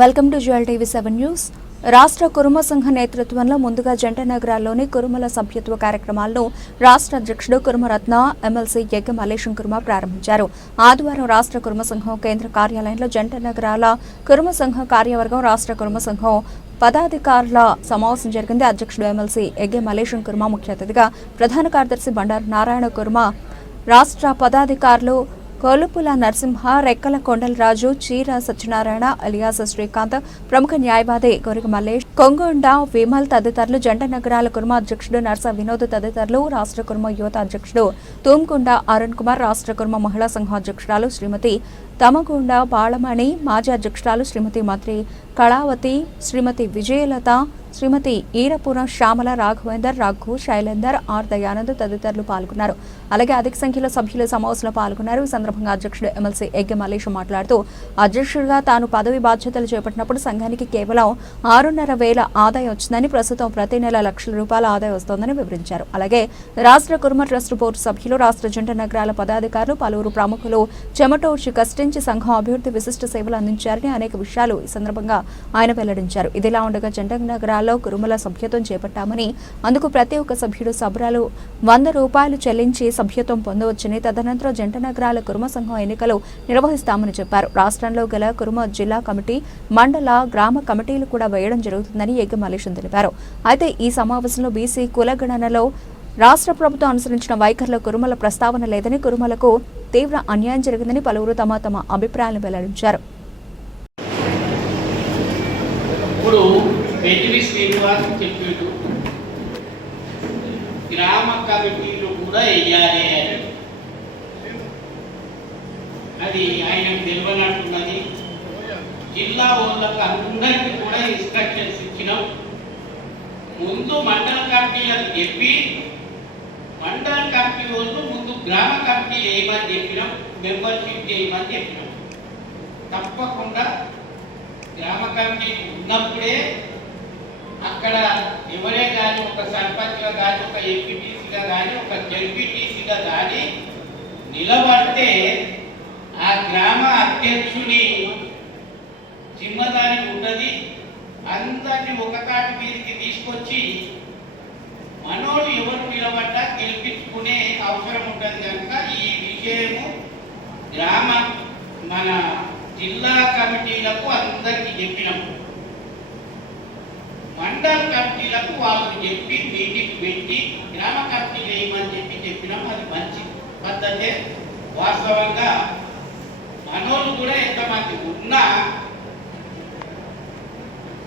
Welcome to jewel TV seven news. రాష్ట్ర కురుమ సంఘ నేతృత్వంలో ముందుగా జంట నగరాల్లోని కురుమల సభ్యత్వ కార్యక్రమాలను రాష్ట్ర అధ్యక్షుడు కురుమరత్న ఎమ్మెల్సీ యగ్గ మల్లేశం కుర్మ ప్రారంభించారు. ఆదివారం రాష్ట్ర కురుమ సంఘం కేంద్ర కార్యాలయంలో జంట నగరాల కురుమ సంఘం కార్యవర్గం రాష్ట్ర కురుమ సంఘం పదాధికారుల సమావేశం జరిగింది. అధ్యక్షుడు ఎమ్మెల్సీ యజ్ఞ మల్లేశం కుర్మ ముఖ్య అతిథిగా ప్రధాన కార్యదర్శి బండారు నారాయణ కుర్మ రాష్ట్ర పదాధికారులు కోలుపుల నరసింహ రెక్కల కొండలరాజు చీర సత్యనారాయణ అలియాస శ్రీకాంత్ ప్రముఖ న్యాయవాది గొరిగ మల్లేష్ కొంగొండ విమల్ తదితరులు జంట నగరాల కుర్మ అధ్యక్షుడు నర్స వినోద్ తదితరులు రాష్ట్ర కుర్మ యువత అధ్యక్షుడు తూమ్కొండ అరుణ్ కుమార్ రాష్ట్ర కుర్మ మహిళా సంఘం అధ్యక్షురాలు శ్రీమతి తమగుండ బాళమణి మాజీ అధ్యక్షురాలు శ్రీమతి మంత్రి కళావతి శ్రీమతి విజయలత శ్రీమతి ఈరపురం శ్యామల రాఘవేందర్ రఘు శైలేందర్ ఆర్ దయానంద్ తదితరులు పాల్గొన్నారు. అలాగే అధిక సంఖ్యలో సభ్యులు సమావేశంలో పాల్గొన్నారు. ఈ సందర్భంగా అధ్యక్షుడు ఎమ్మెల్సీ ఎగ్గె మల్లేశం మాట్లాడుతూ అధ్యక్షుడిగా తాను పదవి బాధ్యతలు చేపట్టినప్పుడు సంఘానికి కేవలం ఆరున్నర వేల ఆదాయం వచ్చిందని ప్రస్తుతం ప్రతి నెల లక్షల రూపాయల ఆదాయం వస్తోందని వివరించారు. అలాగే రాష్ట్ర కుర్మ ట్రస్ట్ బోర్డు సభ్యులు రాష్ట్ర జంట నగరాల పదాధికారులు పలువురు ప్రముఖులు చెమటోడ్చి కష్టించి సంఘం అభివృద్ధి విశిష్ట సేవలు అందించారని అనేక విషయాలు ఈ సందర్భంగా ఆయన వెల్లడించారు. ఇదిలా ఉండగా జంట సభరాల్లో కురుమల సభ్యత్వం చేపట్టామని అందుకు ప్రతి ఒక్క సభ్యుడు సభరాలు వంద రూపాయలు చెల్లించి సభ్యత్వం పొందవచ్చని తదనంతరం జంట నగరాల కురుమ సంఘం ఎన్నికలు నిర్వహిస్తామని చెప్పారు. రాష్ట్రంలో గల కురుమ జిల్లా కమిటీ మండల గ్రామ కమిటీలు కూడా వేయడం జరుగుతుందని ఎగ్గ తెలిపారు. అయితే ఈ సమావేశంలో బీసీ కులగణనలో రాష్ట్ర ప్రభుత్వం అనుసరించిన వైఖరిలో కురుమల ప్రస్తావన లేదని కురుమలకు తీవ్ర అన్యాయం జరిగిందని పలువురు తమ తమ అభిప్రాయాలను వెల్లడించారు ఇప్పుడు బెదిరి శ్రీనివాస్ చెప్పిండు గ్రామ కమిటీలు కూడా వెయ్యాలి అని అది ఆయన తెలియనట్టున్నది జిల్లా వాళ్ళకు అందరికీ కూడా ఇన్స్ట్రక్షన్స్ ఇచ్చినాం. ముందు మండల కమిటీ అని చెప్పి మండల కమిటీ వాళ్ళు ముందు గ్రామ కమిటీ వేయమని చెప్పినాం మెంబర్షిప్ చేయమని చెప్పినాం. తప్పకుండా గ్రామ కమిటీ ఉన్నప్పుడే అక్కడ ఎవరే కానీ ఒక సర్పంచ్గా కానీ ఒక ఎంపీటీసీగా కానీ ఒక జడ్పీటీసీగా కానీ నిలబడితే ఆ గ్రామ అధ్యక్షుని చిమ్మదాని ఉన్నది అందరినీ ఒకతాటి మీదకి తీసుకొచ్చి మనోడు ఎవరు నిలబడ్డా గెలిపించుకునే అవసరం ఉంటుంది కనుక ఈ విషయము గ్రామ మన జిల్లా కమిటీలకు అందరికీ చెప్పినప్పుడు మండల కమిటీలకు వాళ్ళు చెప్పి మీటింగ్ పెట్టి గ్రామ కమిటీ వేయమని చెప్పి చెప్పినాం అది మంచి పద్ధతే. వాస్తవంగా మనోళ్ళు కూడా ఎంతమంది ఉన్నా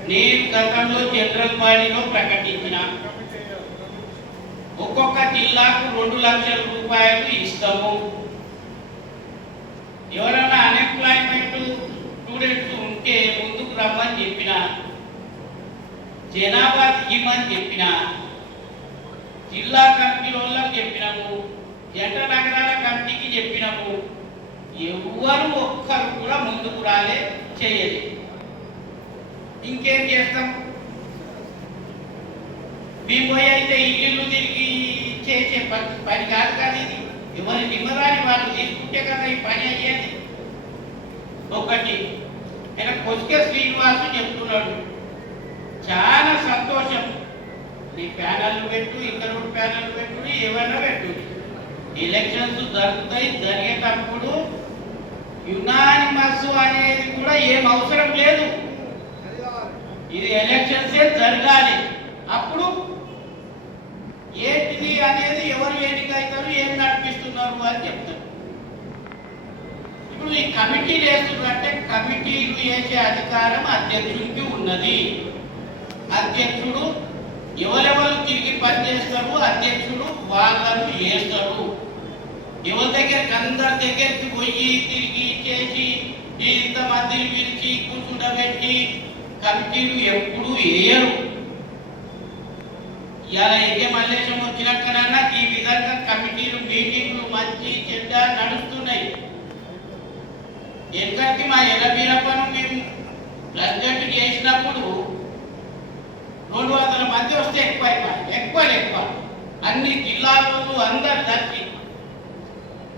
నేను గతంలో జనరల్ బాడీలో ప్రకటించిన ఒక్కొక్క జిల్లాకు రెండు లక్షల రూపాయలు ఇస్తాము. ఎవరైనా అన్ఎంప్లాయ్మెంట్ స్టూడెంట్స్ ఉంటే ముందుకు రమ్మని చెప్పి జనాభా తీయమని చెప్పిన జిల్లా కమిటీ వాళ్ళకి చెప్పినాము జంట నగరాల కమిటీకి చెప్పినాము ఎవరు ఒక్కరు కూడా ముందుకు రాలే చేయలేదు ఇంకేం చేస్తాం? మేము పోయి అయితే ఇల్లు తిరిగి చేసే పని పని కాదు కానీ ఇది. ఎవరి నిమ్మరాని వాళ్ళు తీసుకుంటే కదా ఈ పని అయ్యేది. ఒకటి ఆయన కొసుకే శ్రీనివాసు చెప్తున్నాడు. చాలా సంతోషం. నీ ప్యానల్ పెట్టు ఇతరుడు ప్యానల్ పెట్టు ఏమైనా పెట్టు. ఎలక్షన్స్ జరుగుతాయి జరిగేటప్పుడు యునానిమస్ అనేది కూడా ఏం అవసరం లేదు. ఇది ఎలక్షన్సే జరగాలి. అప్పుడు ఏంటిది అనేది ఎవరు ఎన్నిక అవుతారు ఏం నడిపిస్తున్నారు అని చెప్తారు. ఇప్పుడు ఈ కమిటీలు వేస్తున్నట్టే కమిటీలు వేసే అధికారం అధ్యక్షుడికి ఉన్నది. అధ్యక్షుడు ఎవరెవరు తిరిగి పనిచేస్తారు? అధ్యక్షుడు వాళ్ళను చేస్తాడు ఎవరి దగ్గరికి అందరి దగ్గరికి పోయి తిరిగి చేసి ఇంతమందిని పిలిచి కూర్చుండబెట్టి కమిటీలు ఎప్పుడు వేయరు. ఇలా ఎగే మల్లేశం వచ్చినక్కడన్నా ఈ విధంగా కమిటీలు మీటింగ్లు మంచి చెడ్డ నడుస్తున్నాయి. ఎందుకంటే మా ఎర్రబీరప్పను మేము ప్రెసిడెంట్ చేసినప్పుడు రెండు వందల వస్తే ఎక్కువ ఎక్కువ ఎక్కువ అన్ని జిల్లాలోనూ అందరు కలిసి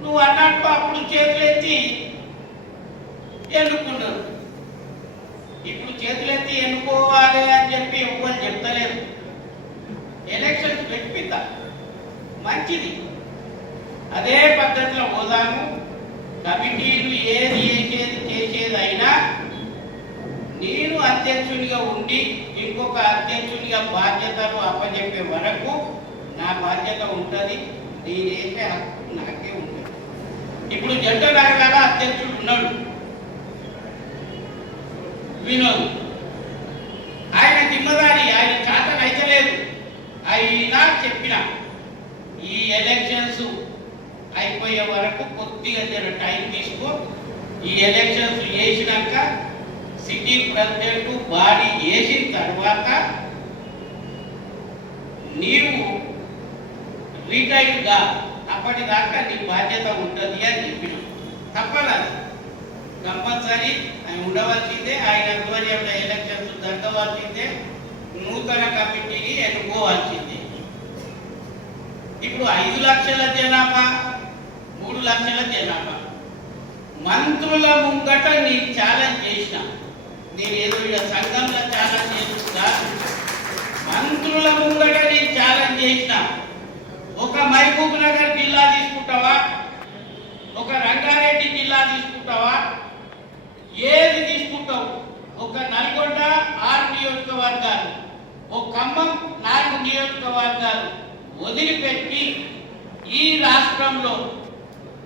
నువ్వు అన్నట్టు అప్పుడు చేతులెత్తి ఎన్నుకున్నావు ఇప్పుడు చేతులెత్తి ఎన్నుకోవాలి అని చెప్పి ఎవ్వరు చెప్తలేదు ఎలక్షన్స్ పెట్టిద్దా మంచిది. అదే పద్ధతిలో పోదాము కమిటీలు ఏది చేసేది చేసేది అయినా నేను అధ్యక్షునిగా ఉండి ఇంకొక అధ్యక్షునిగా బాధ్యతలు అప్పచెప్పే వరకు నా బాధ్యత ఉంటుంది నేను వేసే హక్కు నాకే ఉంటుంది. ఇప్పుడు జంట నగరాల అధ్యక్షుడు ఉన్నాడు. వినోద్. ఆయన దిమ్మదారి ఆయన చాతన అయితే లేదు అయినా చెప్పిన ఈ ఎలక్షన్స్ అయిపోయే వరకు కొద్దిగా జర టైం తీసుకో. ఈ ఎలక్షన్స్ వేసినాక సిటీ ప్రెసిడెంట్ బాడీ వేసిన తర్వాత నీవు రిటైర్డ్గా అప్పటిదాకా నీ బాధ్యత ఉంటుంది అని చెప్పిన. తప్పలేదు. కంపల్సరీ ఆయన ఉండవలసిందే. ఆయన ఆధ్వర్యంలో ఎలక్షన్స్ జరగవలసిందే. నూతన కమిటీని ఎన్నుకోవాల్సిందే. ఇప్పుడు ఐదు లక్షల జనాభా మూడు లక్షల జనాభా. మంత్రుల ముంగట నీ ఛాలెంజ్ చేసిన నేను ఇక సంఘంలో ఛాలెంజ్ చేస్తున్నా మంత్రుల ముంగట నేను ఛాలెంజ్ చేసిన. ఒక మహబూబ్ నగర్ జిల్లా తీసుకుంటావా? ఒక రంగారెడ్డి జిల్లా తీసుకుంటావా? ఏది తీసుకుంటావు? ఒక నల్గొండ ఆరు నియోజకవర్గాలు ఒక ఖమ్మం నాలుగు నియోజకవర్గాలు వదిలిపెట్టి ఈ రాష్ట్రంలో